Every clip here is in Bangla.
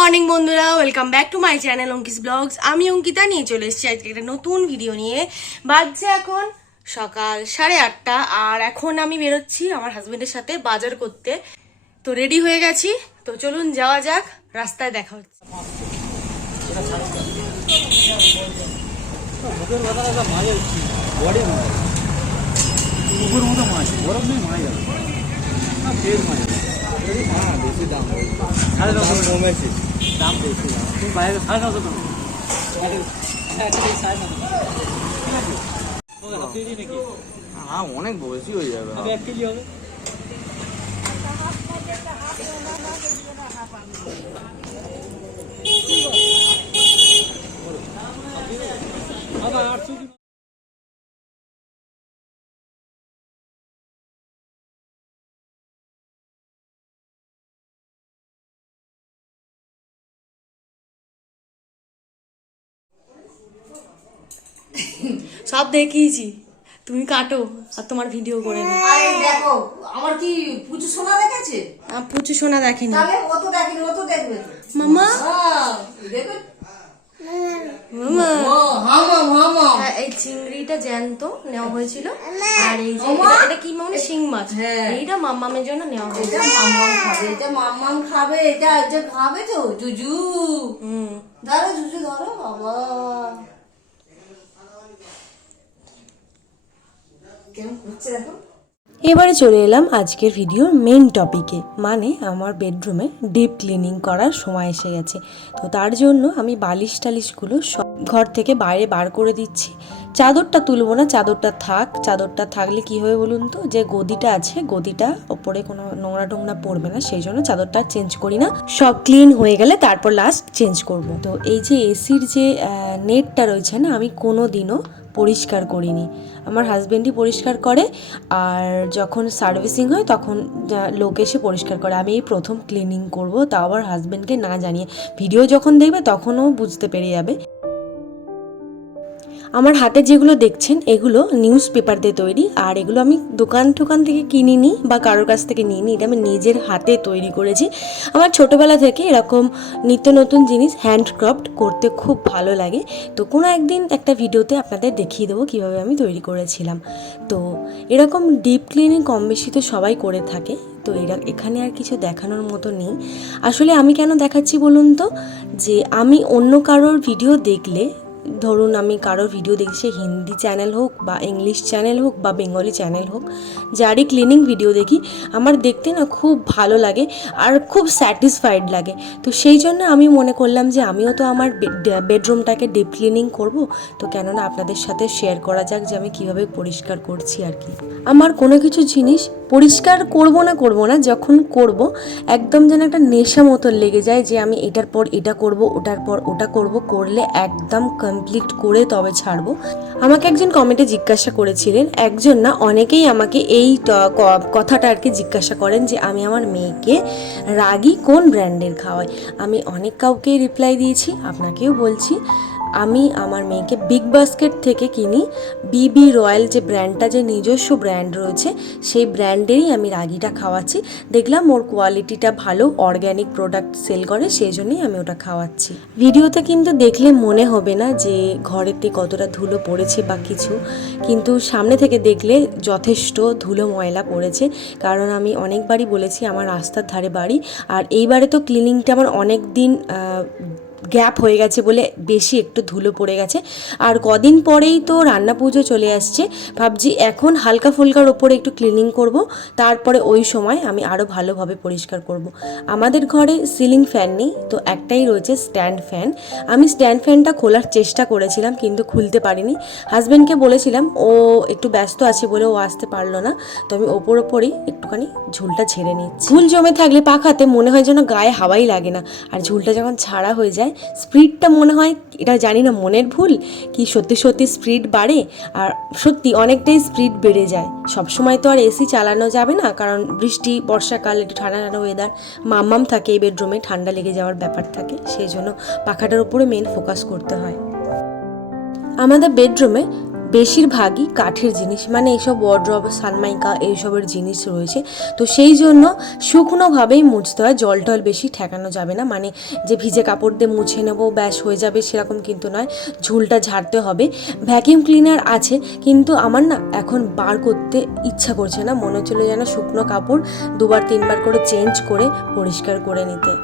মর্নিং বন্ধুরা, welcome back to my channel অঙ্কিস ব্লগস। আমি অঙ্কিতা নিয়ে চলে এসেছি আজকে একটা নতুন ভিডিও নিয়ে। বাজছে এখন সকাল 8:30 আর এখন আমি বেরোচ্ছি আমার হাজবেন্ডের সাথে বাজার করতে। তো রেডি হয়ে গেছি, তো চলুন যাওয়া যাক, রাস্তায় দেখা হচ্ছে। অনেক বেশি হয়ে যাবে। সব দেখিয়েছি, তুমি কাটো আর তোমার ভিডিও করে নি। দেখো আমার কি পুচু সোনা দেখেছে? পুচু সোনা দেখেনি। তাহলে ও তো দেখেনি, ও তো দেখবে তো। মামা দেখো মামা মামা হ্যাঁ, এই চিংড়িটা জ্যান্ত নেওয়া হয়েছিল, আর এই যে এটা কি মানে শিং মাছ, এইটা মাম্মামের জন্য নেওয়া হয়েছে। এটা মাম্মাম খাবে, এটা মাম্মাম খাবে, এটা খাবে তো জুজু। ধরো জুজু, ধরো বাবা। কেমন করছে দেখো। এবারে চলে এলাম আজকের ভিডিওর মেন টপিকে, মানে আমার বেডরুমে ডিপ ক্লিনিং করার সময় এসে গেছে। তো তার জন্য আমি বালিশ টালিশগুলো সব ঘর থেকে বাইরে বার করে দিচ্ছি। চাদরটা তুলবো না, চাদরটা থাক। চাদরটা থাকলে কি হবে বলুন তো, যে গদিটা আছে, গদিটা ওপরে কোনো নোংরা টোংরা পড়বে না, সেই জন্য চাদরটা চেঞ্জ করি না। সব ক্লিন হয়ে গেলে তারপর লাস্ট চেঞ্জ করব। তো এই যে এসির যে নেটটা রয়েছে না, আমি কোনো দিনও পরিষ্কার করিনি, আমার হাজবেন্ডই পরিষ্কার করে। আর যখন সার্ভিসিং হয় তখন লোক এসে পরিষ্কার করে। আমি এই প্রথম ক্লিনিং করব, তাও আবার হাজবেন্ডকে না জানিয়ে। ভিডিও যখন দেখবে তখনও বুঝতে পেরে যাবে। আমার হাতে যেগুলো দেখছেন এগুলো নিউজ পেপার দিয়ে তৈরি, আর এগুলো আমি দোকান থেকে কিনিনি বা কারোর কাছ থেকে নিইনি, এটা আমি নিজের হাতে তৈরি করেছি। আমার ছোটোবেলা থেকে এরকম নিত্য নতুন জিনিস হ্যান্ডক্রাফট করতে খুব ভালো লাগে। তো কোনো একদিন একটা ভিডিওতে আপনাদের দেখিয়ে দেবো কীভাবে আমি তৈরি করেছিলাম। তো এরকম ডিপ ক্লিনিং কম বেশি তো সবাই করে থাকে, তো এখানে আর কিছু দেখানোর মতো নেই। আসলে আমি কেন দেখাচ্ছি বলুন তো, যে আমি অন্য কারোর ভিডিও দেখলে, ধরুন আমি কারোর ভিডিও দেখছি, হিন্দি চ্যানেল হোক বা ইংলিশ চ্যানেল হোক বা বেঙ্গলি চ্যানেল হোক, যারই ক্লিনিং ভিডিও দেখি আমার দেখতে না খুব ভালো লাগে আর খুব স্যাটিসফাইড লাগে। তো সেই জন্য আমি মনে করলাম যে আমিও তো আমার বেডরুমটাকে ডিপ ক্লিনিং করব, তো কেননা আপনাদের সাথে শেয়ার করা যাক যে আমি কীভাবে পরিষ্কার করছি আর কি। আমার কোনো কিছু জিনিস পরিষ্কার করব না, যখন করব একদম যেন একটা নেশা মতন লেগে যায়, যে আমি এটার পর এটা করব, ওটার পর ওটা করব, করলে একদম কমপ্লিট করে তবে ছাড়বো। আমাকে একজন কমেন্টে জিজ্ঞাসা করেছিলেন, একজন না অনেকেই আমাকে এই কথাটা আর কি জিজ্ঞাসা করেন, যে আমি আমার মেয়েকে রাগি কোন ব্র্যান্ডের খাওয়াই। আমি অনেক কাউকেই রিপ্লাই দিয়েছি, আপনাকেও বলছি, আমি আমার মেয়েকে বিগ বাস্কেট থেকে কিনি। বিবি রয়্যাল যে ব্র্যান্ডটা, যে নিজস্ব ব্র্যান্ড রয়েছে, সেই ব্র্যান্ডেরই আমি রাগিটা খাওয়াচ্ছি। দেখলাম ওর কোয়ালিটিটা ভালো, অর্গ্যানিক প্রোডাক্ট সেল করে, সেই জন্যই আমি ওটা খাওয়াচ্ছি। ভিডিওতে কিন্তু দেখলে মনে হবে না যে ঘরেতে কতটা ধুলো পড়েছে বা কিছু, কিন্তু সামনে থেকে দেখলে যথেষ্ট ধুলো ময়লা পড়েছে। কারণ আমি অনেকবারই বলেছি আমার রাস্তার ধারে বাড়ি, আর এইবারে তো ক্লিনিংটা আমার অনেক দিন গ্যাপ হয়ে গেছে বলে বেশি একটু ধুলো পড়ে গেছে। আর কদিন পরেই তো রান্না পুজো চলে আসছে, ভাবছি এখন হালকা ফুলকার ওপরে একটু ক্লিনিং করব, তারপরে ওই সময় আমি আরও ভালোভাবে পরিষ্কার করব। আমাদের ঘরে সিলিং ফ্যান নেই, তো একটাই রয়েছে স্ট্যান্ড ফ্যান। আমি স্ট্যান্ড ফ্যানটা খোলার চেষ্টা করেছিলাম কিন্তু খুলতে পারিনি। হাজব্যান্ডকে বলেছিলাম, ও একটু ব্যস্ত আছে বলে ও আসতে পারলো না, তো আমি ওপরই একটুখানি ঝুলটা ছেড়ে নিচ্ছি। ঝুল জমে থাকলে পাখাতে মনে হয় যেন গায়ে হাওয়াই লাগে না, আর ঝুলটা যখন ছাড়া হয়ে যায় স্পিডটা মনে হয়, এটা জানি না মনের ভুল কি সত্যি স্পিড বাড়ে, আর সত্যি অনেকটাই স্পিড বেড়ে যায়। সবসময় তো আর এসি চালানো যাবে না, কারণ বৃষ্টি বর্ষাকাল একটু ঠান্ডা ওয়েদার, মাম্মাম থাকে এই বেডরুমে, ঠান্ডা লেগে যাওয়ার ব্যাপার থাকে, সেই জন্য পাখাটার উপরে মেন ফোকাস করতে হয়। আমাদের বেডরুমে বেশিরভাগই কাঠের জিনিস, মানে এইসব ওয়ার্ড্রব, সানমাইকা এইসবের জিনিস রয়েছে। তো সেই জন্য শুকনোভাবেই মুছতে হয়, জল টল বেশি ঠেকানো যাবে না, মানে যে ভিজে কাপড় দিয়ে মুছে নেবো ব্যাস হয়ে যাবে সেরকম কিন্তু নয়, ঝুলটা ঝাড়তে হবে। ভ্যাকিউম ক্লিনার আছে কিন্তু আমার না এখন বার করতে ইচ্ছা করছে না, মনে হচ্ছিলো যেন শুকনো কাপড় 2-3 বার করে চেঞ্জ করে পরিষ্কার করে নিতে।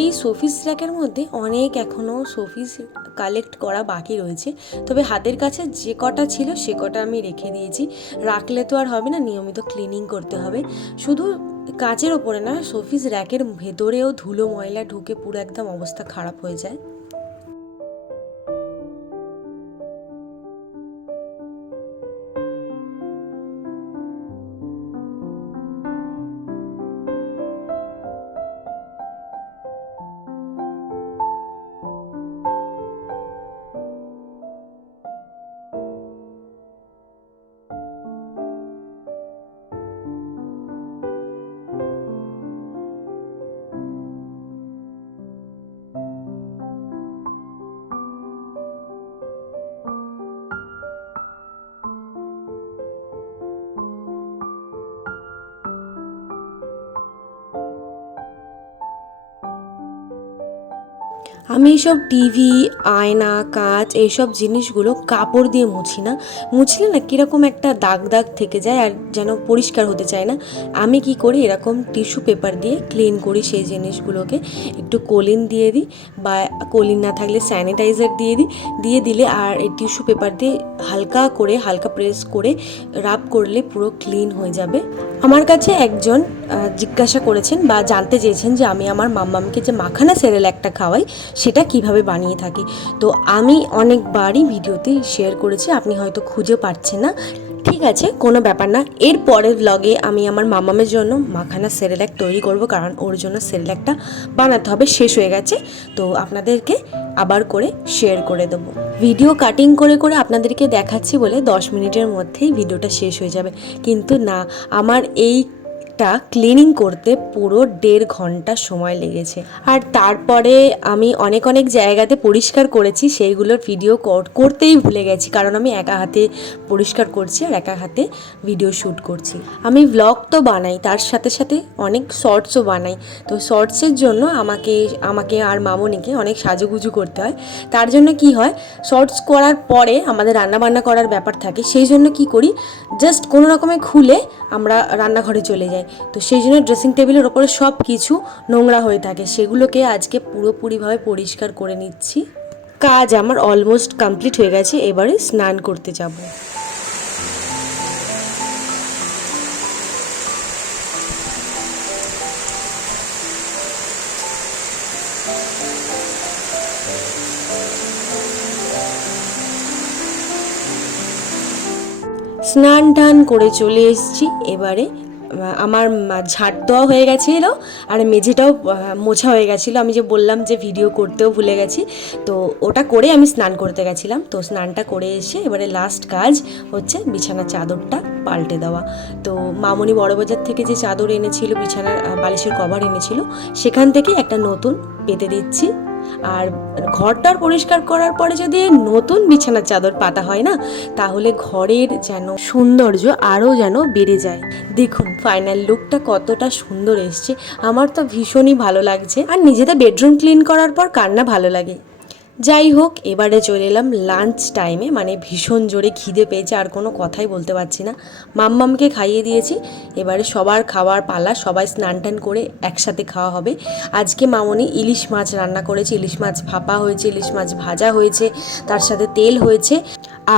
এই শোপিস র্যাকের মধ্যে অনেক এখনও শোপিস কালেক্ট করা বাকি রয়েছে, তবে হাতের কাছে যে কটা ছিল সে কটা আমি রেখে দিয়েছি। রাখলে তো আর হবে না, নিয়মিত ক্লিনিং করতে হবে। শুধু কাচের ওপরে না, শোপিস র্যাকের ভেতরেও ধুলো ময়লা ঢুকে পুরো একদম অবস্থা খারাপ হয়ে যায়। আমি এইসব টিভি, আয়না, কাঁচ এইসব জিনিসগুলো কাপড় দিয়ে মুছি না, মুছলে না কীরকম একটা দাগ দাগ থেকে যায় আর যেন পরিষ্কার হতে চায় না। আমি কি করি, এরকম টিস্যু পেপার দিয়ে ক্লিন করি সেই জিনিসগুলোকে। একটু কোলিন দিয়ে দিই, বা কোলিন না থাকলে স্যানিটাইজার দিয়ে দিলে আর এই টিস্যু পেপার দিয়ে হালকা প্রেস করে রাব করলে পুরো ক্লিন হয়ে যাবে। আমার কাছে একজন জিজ্ঞাসা করেছেন বা জানতে চেয়েছেন যে আমি আমার মাম্মামকে যে মাখানা সেরেল্যাকটা খাওয়াই সেটা কিভাবে বানিয়ে থাকি। তো আমি অনেকবারই ভিডিওতে শেয়ার করেছি, আপনি হয়তো খুঁজে পাচ্ছেন না, ঠিক আছে কোনো ব্যাপার না। এর পরের ব্লগে আমি আমার মামামের জন্য মাখানা সেরেল্যাক তৈরি করব, কারণ ওর জন্য সেরেল্যাকটা বানাতে হবে, শেষ হয়ে গেছে। তো আপনাদেরকে আবার করে শেয়ার করে দেবো। ভিডিও কাটিং করে করে আপনাদেরকে দেখাচ্ছি বলে 10 মিনিটের মধ্যেই ভিডিওটা শেষ হয়ে যাবে, কিন্তু না, আমার এইটা ক্লিনিং করতে পুরো 1.5 ঘন্টা সময় লেগেছে। আর তারপরে আমি অনেক জায়গাতে পরিষ্কার করেছি, সেইগুলোর ভিডিও করতেই ভুলে গেছি, কারণ আমি একা হাতে পরিষ্কার করছি আর একা হাতে ভিডিও শ্যুট করছি। আমি ব্লগ তো বানাই, তার সাথে সাথে অনেক শর্টসও বানাই। তো শর্টসের জন্য আমাকে আর মামনিকে অনেক সাজুগুজু করতে হয়। তার জন্য কি হয়, শর্টস করার পরে আমাদের রান্নাবান্না করার ব্যাপার থাকে, সেই জন্য কি করি, জাস্ট কোনো রকমে খুলে আমরা রান্নাঘরে চলে যাই। তো সেই জন্য ড্রেসিং টেবিলের ওপরে সব কিছু নোংরা হয়ে থাকে, সেগুলোকে আজকে পুরোপুরিভাবে পরিষ্কার করে নিচ্ছি। কাজ আমার অলমোস্ট কমপ্লিট হয়ে গেছে, এবারে স্নান করতে যাব। স্নান টান করে চলে এসেছি। এবারে আমার ঝাঁট দেওয়া হয়ে গেছিলো আর মেঝেটাও মোছা হয়ে গেছিলো, আমি যে বললাম যে ভিডিও করতেও ভুলে গেছি, তো ওটা করে আমি স্নান করতে গেছিলাম। তো স্নানটা করে এসে এবারে লাস্ট কাজ হচ্ছে বিছানার চাদরটা পাল্টে দেওয়া। তো মামনি বড়বাজার থেকে যে চাদর এনেছিল, বিছানার বালিশের কভার এনেছিল, সেখান থেকে একটা নতুন পেতে দিচ্ছি। আর ঘরটার পরিষ্কার করার পরে যদি নতুন বিছানার চাদর পাতা হয় না, তাহলে ঘরের যেন সৌন্দর্য আরও যেন বেড়ে যায়। দেখুন ফাইনাল লুকটা কতটা সুন্দর এসছে, আমার তো ভীষণই ভালো লাগছে। আর নিজেদের বেডরুম ক্লিন করার পর কার না ভালো লাগে। যাই হোক, এবারে চলে এলাম লাঞ্চ টাইমে, মানে ভীষণ জোরে খিদে পেয়েছে, আর কোনো কথাই বলতে পারছি না। মাম্মামকে খাইয়ে দিয়েছি, এবারে সবার খাওয়ার পালা, সবাই স্নান টান করে একসাথে খাওয়া হবে। আজকে মামনি ইলিশ মাছ রান্না করেছে, ইলিশ মাছ ভাপা হয়েছে, ইলিশ মাছ ভাজা হয়েছে, তার সাথে তেল হয়েছে।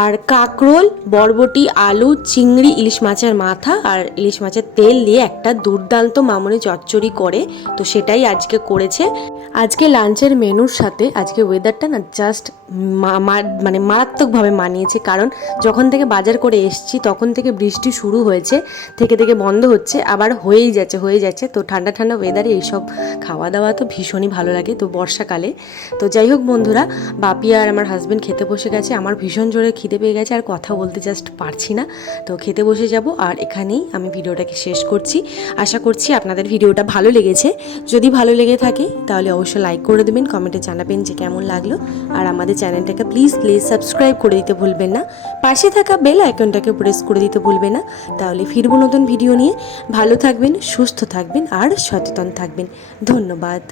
আর কাঁকরোল, বরবটি, আলু, চিংড়ি, ইলিশ মাছের মাথা আর ইলিশ মাছের তেল দিয়ে একটা দুর্দান্ত মামনি চচ্চড়ি করে, তো সেটাই আজকে করেছে। আজকে লাঞ্চের মেনুর সাথে আজকে ওয়েদারটা না জাস্ট মানে মারাত্মকভাবে মানিয়েছে, কারণ যখন থেকে বাজার করে এসছি তখন থেকে বৃষ্টি শুরু হয়েছে, থেকে থেকে বন্ধ হচ্ছে, আবার হয়ে যাচ্ছে। তো ঠান্ডা ঠান্ডা ওয়েদারে এইসব খাওয়া দাওয়া তো ভীষণই ভালো লাগে, তো বর্ষাকালে। তো যাই হোক বন্ধুরা, বাপি আর আমার হাজব্যান্ড খেতে বসে গেছে, আমার ভীষণ জোরে খিদে পেয়ে গেছে, আর কথা বলতে জাস্ট পারছি না, তো খেতে বসে যাব। আর এখানেই আমি ভিডিওটাকে শেষ করছি। আশা করছি আপনাদের ভিডিওটা ভালো লেগেছে। যদি ভালো লেগে থাকে তাহলে অবশ্যই লাইক করে দেবেন, কমেন্টে জানাবেন যে কেমন লাগলো, আর আমাদের চ্যানেলটাকে প্লিজ সাবস্ক্রাইব করে দিতে ভুলবেন না, পাশে থাকা বেল আইকনটাকে প্রেস করে দিতে ভুলবেন না। তাহলে ফিরবো নতুন ভিডিও নিয়ে। ভালো থাকবেন, সুস্থ থাকবেন আর সচেতন থাকবেন। ধন্যবাদ।